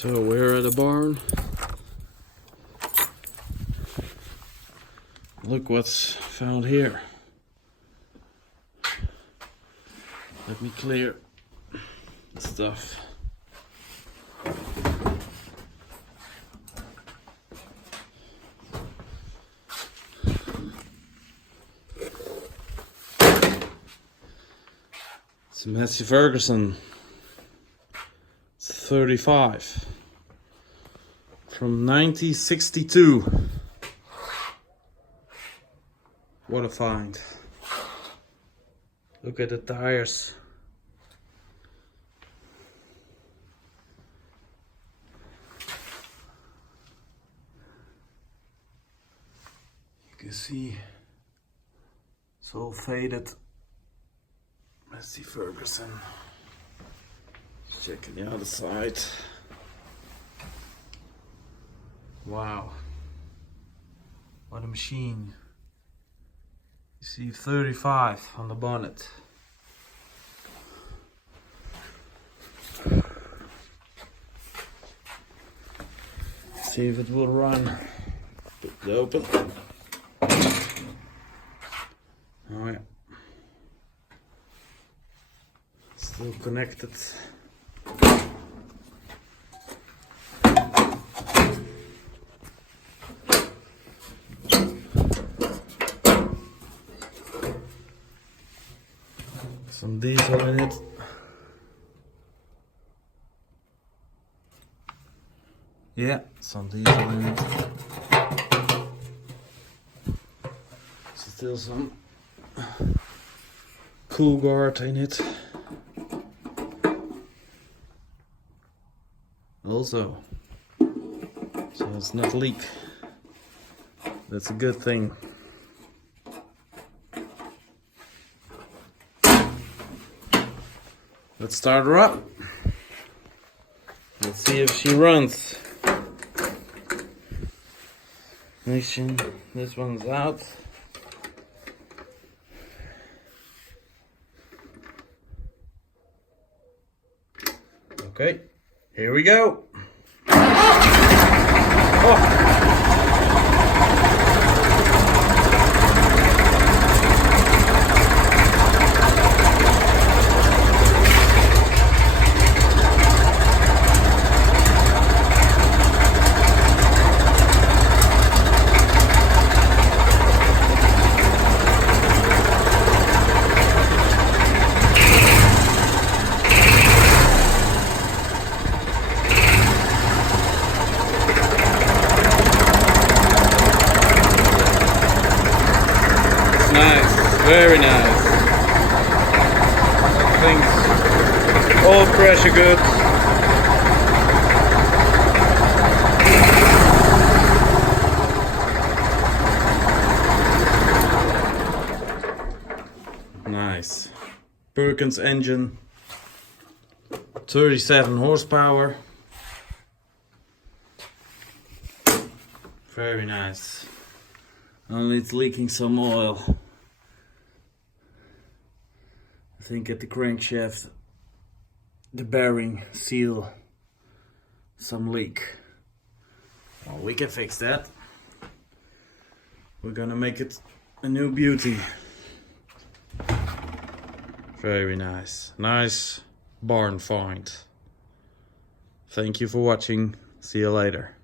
So we're at a barn. Look what's found here. Let me clear the stuff. It's a Massey Ferguson. It's 35 from 1962. What a find. Look at the tires. You can see it's all faded. Massey Ferguson. Checking the other side. Wow. What a machine. You see 35 on the bonnet. See if it will run. Put it open. Oh yeah. Still connected. Some diesel in it. Yeah, some diesel in it. Still some cool guard in it. Also, so it's not leak. That's a good thing. Let's start her up. Let's see if she runs. This one's out. Okay, here we go. Oh. Very nice. Things all pressure good. Nice. Perkins engine. 37 horsepower. Very nice. Only it's leaking some oil. I think at the crankshaft, the bearing seal, some leak. Well, we can fix that. We're gonna make it a new beauty. Very nice. Nice barn find. Thank you for watching. See you later.